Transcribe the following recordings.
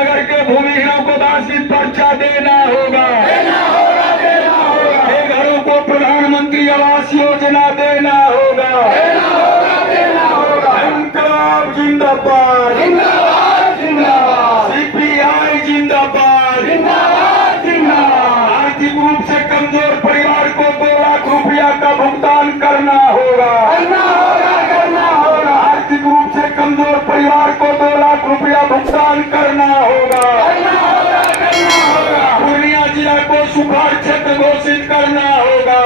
नगर के भूमिहीनों को वार्षिक पर्चा देना होगा, घरों को प्रधानमंत्री आवास योजना देना होगा। इंकलाब जिंदाबाद, सीपीआई जिंदाबाद। आर्थिक रूप से कमजोर परिवार को 2 लाख रुपया का भुगतान करना होगा। आर्थिक रूप से कमजोर परिवार को 2 लाख रुपया भुगतान करना होगा। पूर्णिया जिला को सुखाड़ क्षेत्र घोषित करना होगा।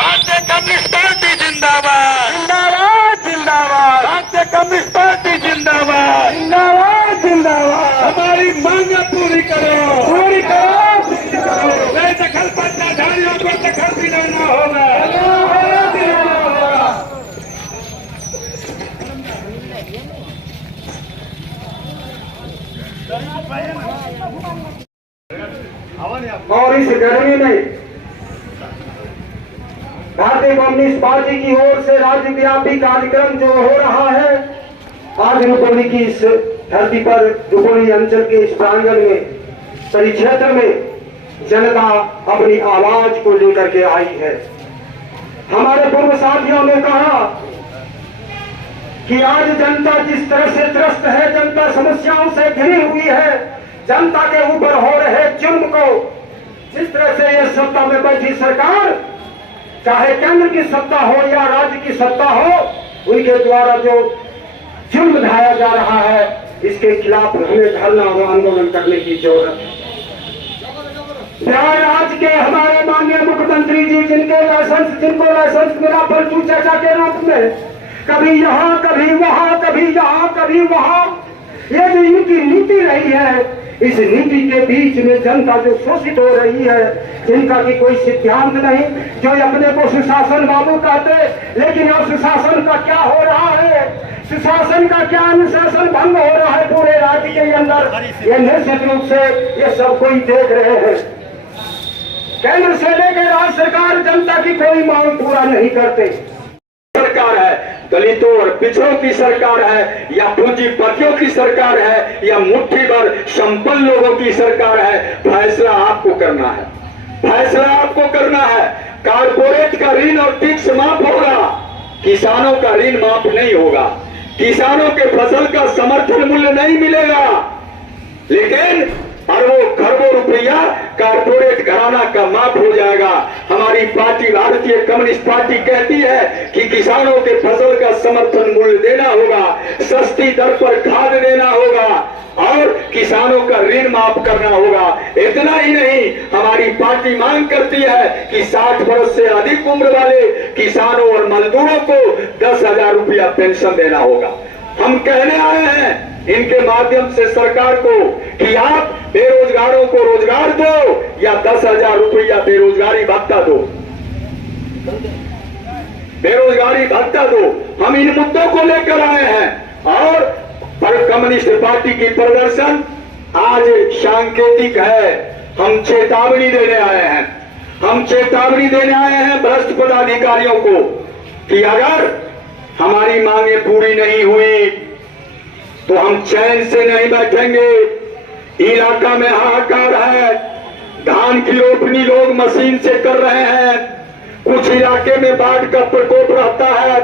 भारतीय कम्युनिस्ट पार्टी जिंदाबाद, भारतीय कम्युनिस्ट पार्टी जिंदाबाद। हमारी मांग पूरी करो, दखल पट्टाधारियों को दखल दिलाना होगा। और इस गर्मी में भारतीय कम्युनिस्ट पार्टी की ओर से राज्यव्यापी कार्यक्रम जो हो रहा है, आज रुपौली की इस धरती पर, रुपौली अंचल के इस प्रांगण में, परिक्षेत्र में जनता अपनी आवाज को लेकर के आई है। हमारे पूर्व साथियों ने कहा कि आज जनता जिस तरह से त्रस्त है, जनता समस्याओं से घिरी हुई है, जनता के ऊपर हो रहे जुल्म को जिस तरह से ये सत्ता में बैठी सरकार, चाहे केंद्र की सत्ता हो या राज्य की सत्ता हो, उनके द्वारा जो जुल्म ढाया जा रहा है, इसके खिलाफ हमें धरना और आंदोलन करने की जरूरत है। बिहार राज्य के हमारे माननीय मुख्यमंत्री जी जिनको लाइसेंस मिला फलतू चर्चा के रूप में, कभी यहाँ कभी वहाँ, कभी यहाँ कभी वहाँ, ये जो इनकी नीति रही है, इस नीति के बीच में जनता जो शोषित हो रही है, जिनका की कोई सिद्धांत नहीं, जो अपने को सुशासन बाबू कहते, लेकिन अब सुशासन का क्या हो रहा है, सुशासन का क्या अनुशासन भंग हो रहा है पूरे राज्य के अंदर, ये निश्चित रूप से ये सब कोई देख रहे हैं। केंद्र से लेकर राज्य सरकार जनता की कोई मांग पूरा नहीं करते। सरकार है, दलितों और पिछड़ों की सरकार है, या पूंजीपतियों की सरकार है, या मुट्ठी भर संपन्न लोगों की सरकार है, फैसला आपको करना है, फैसला आपको करना है। कारपोरेट का ऋण और टैक्स माफ होगा, किसानों का ऋण माफ नहीं होगा, किसानों के फसल का समर्थन मूल्य नहीं मिलेगा, लेकिन अरबों खरबों रुपया कारपोरेट घराना का माफ हो जाएगा। हमारी पार्टी भारतीय कम्युनिस्ट पार्टी कहती है कि किसानों के फसल का समर्थन मूल्य देना होगा, सस्ती दर पर खाद देना होगा और किसानों का ऋण माफ करना होगा। इतना ही नहीं, हमारी पार्टी मांग करती है कि 60 वर्ष से अधिक उम्र वाले किसानों और मजदूरों को 10,000 रुपया पेंशन देना होगा। हम कहने आए हैं इनके माध्यम से सरकार को कि आप बेरोजगारों को रोजगार दो या 10,000 रुपया बेरोजगारी भत्ता दो, बेरोजगारी भत्ता दो। हम इन मुद्दों को लेकर आए हैं और कम्युनिस्ट पार्टी की प्रदर्शन आज सांकेतिक है। हम चेतावनी देने आए हैं, हम चेतावनी देने आए हैं भ्रष्ट पदाधिकारियों को कि अगर हमारी मांगे पूरी नहीं हुई तो हम चैन से नहीं बैठेंगे। इलाका में हाहाकार है, धान की रोपनी लोग मशीन से कर रहे हैं, कुछ इलाके में बाढ़ का प्रकोप रहता है,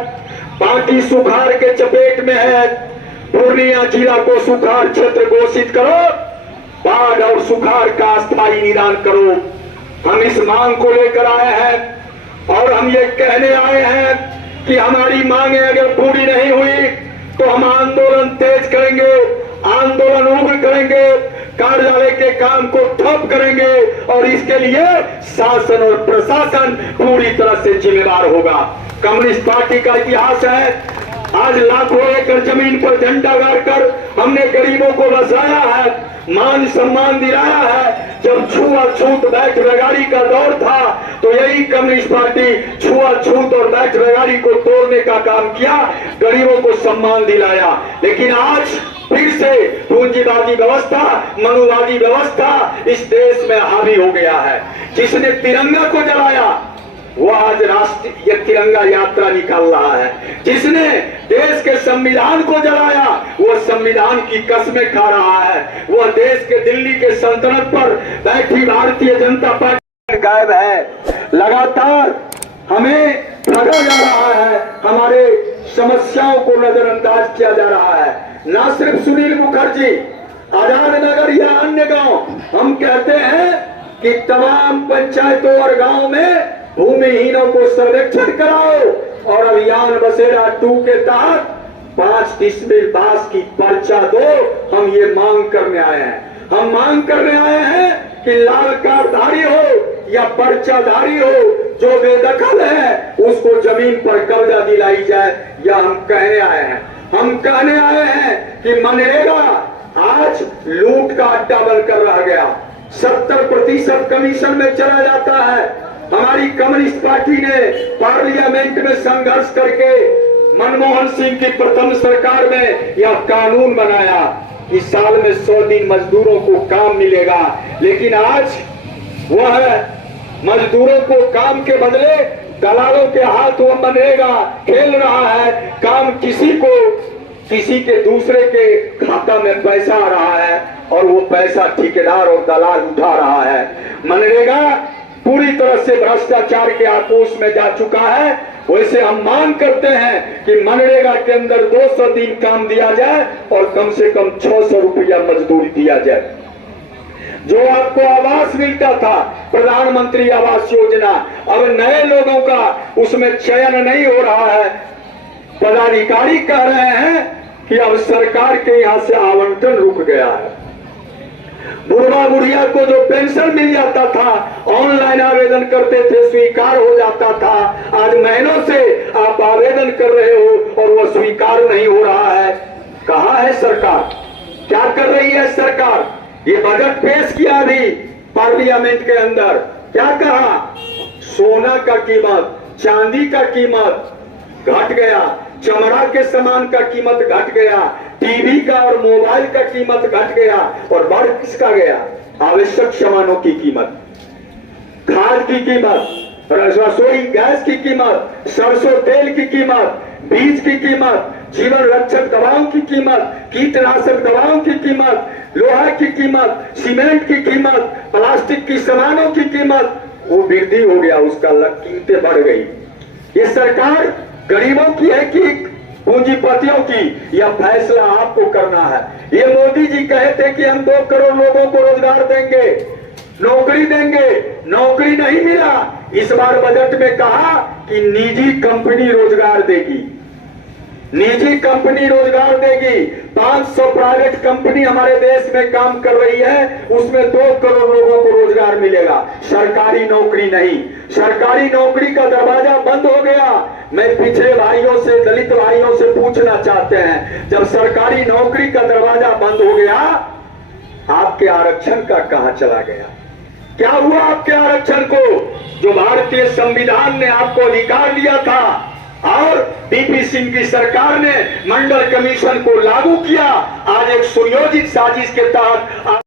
बाकी सुखाड़ के चपेट में है। पूर्णिया जिला को सुखाड़ क्षेत्र घोषित करो, बाढ़ और सुखाड़ का अस्थायी निदान करो। हम इस मांग को लेकर आए हैं और हम ये कहने आए हैं कि हमारी मांगे अगर पूरी नहीं हुई तो हम आंदोलन तेज करेंगे, आंदोलन उग्र करेंगे, कार्यालय के काम को ठप करेंगे और इसके लिए शासन और प्रशासन पूरी तरह से जिम्मेदार होगा। कम्युनिस्ट पार्टी का इतिहास है, आज लाखों एकड़ जमीन पर झंडा गाड़कर हमने गरीबों को बसाया है, मान सम्मान दिलाया है। जब छुआछूत बैठ लगाड़ी का दौर था तो यही कम्युनिस्ट पार्टी छुआछूत और बैठ लगाड़ी को तोड़ने का काम किया, गरीबों को सम्मान दिलाया। लेकिन आज फिर से पूंजीवादी व्यवस्था, मनुवादी व्यवस्था इस देश में हावी हो गया है। जिसने तिरंगा को जलाया, वो आज राष्ट्रीय तिरंगा यात्रा निकाल रहा है। जिसने देश के संविधान को जलाया वो संविधान की कसमें खा रहा है। वह देश के दिल्ली के सल्तनत पर बैठी भारतीय जनता पार्टी गायब है। लगातार हमें ठगा जा रहा है, हमारे समस्याओं को नजरअंदाज किया जा रहा है। न सिर्फ सुनील मुखर्जी, आजाद नगर या अन्य गांव, हम कहते हैं कि तमाम पंचायतों और गांव में भूमिहीनों को सर्वेक्षण कराओ और अभियान बसेरा 2 के तहत 5 डिसमिल बास की पर्चा दो। हम ये मांग करने आए हैं। हम मांग करने आए हैं कि लाल कार्डधारी हो या पर्चाधारी हो, जो बेदखल है उसको जमीन पर कब्जा दिलाई जाए। या हम कहने आए हैं, हम कहने आए हैं कि मनरेगा आज लूट का अड्डा बनकर रह गया। 70% कमीशन में चला जाता है। हमारी कम्युनिस्ट पार्टी ने पार्लियामेंट में संघर्ष करके मनमोहन सिंह की प्रथम सरकार में यह कानून बनाया कि साल में 100 दिन मजदूरों को काम मिलेगा। लेकिन आज वह मजदूरों को काम के बदले दलालों के हाथ वो मनरेगा खेल रहा है। काम किसी के दूसरे के खाता में पैसा आ रहा है और वो पैसा ठेकेदार और दलाल उठा रहा है। मनरेगा पूरी तरह से भ्रष्टाचार के आक्रोश में जा चुका है। वैसे हम मांग करते हैं कि मनरेगा के अंदर 200 दिन काम दिया जाए और कम से कम 600 रुपया मजदूरी दिया जाए। जो आपको आवास मिलता था, प्रधानमंत्री आवास योजना, अब नए लोगों का उसमें चयन नहीं हो रहा है। पदाधिकारी कह रहे हैं कि अब सरकार के यहां से आवंटन रुक गया है। बुढ़वा बुढ़िया को जो पेंशन मिल जाता था, ऑनलाइन आवेदन करते थे, स्वीकार हो जाता था। आज महीनों से आप आवेदन कर रहे हो और वह स्वीकार नहीं हो रहा है। कहां है सरकार? क्या कर रही है सरकार? ये बजट पेश किया अभी पार्लियामेंट के अंदर, क्या कहा? सोना का कीमत, चांदी का कीमत घट गया, चमड़ा के सामान का कीमत घट गया, टीवी का और मोबाइल का कीमत घट गया और बढ़ किसका गया? आवश्यक सामानों की कीमत, खाद की कीमत, रसोई गैस की कीमत, सरसों तेल की कीमत, बीज की कीमत, जीवन रक्षक दवाओं की कीमत, कीटनाशक दवाओं की कीमत, लोहा की कीमत, सीमेंट की कीमत, प्लास्टिक की सामानों की कीमत, वो वृद्धि हो गया, उसका कीमतें बढ़ गई। ये सरकार गरीबों की है कि पूंजीपतियों की? यह फैसला आपको करना है। ये मोदी जी कहे थे कि हम 2 करोड़ लोगों को रोजगार देंगे, नौकरी देंगे, नौकरी नहीं मिला। इस बार बजट में कहा कि निजी कंपनी रोजगार देगी, निजी कंपनी रोजगार देगी। 500 प्राइवेट कंपनी हमारे देश में काम कर रही है, उसमें 2 करोड़ लोगों को रोजगार मिलेगा, सरकारी नौकरी नहीं। सरकारी नौकरी का दरवाजा बंद हो गया। मैं पिछड़े भाइयों से, दलित भाइयों से पूछना चाहते हैं, जब सरकारी नौकरी का दरवाजा बंद हो गया, आपके आरक्षण का कहां चला गया? क्या हुआ आपके आरक्षण को, जो भारतीय संविधान ने आपको अधिकार दिया था? और पीपी सिंह की सरकार ने मंडल कमीशन को लागू किया। आज एक सुनियोजित साजिश के तहत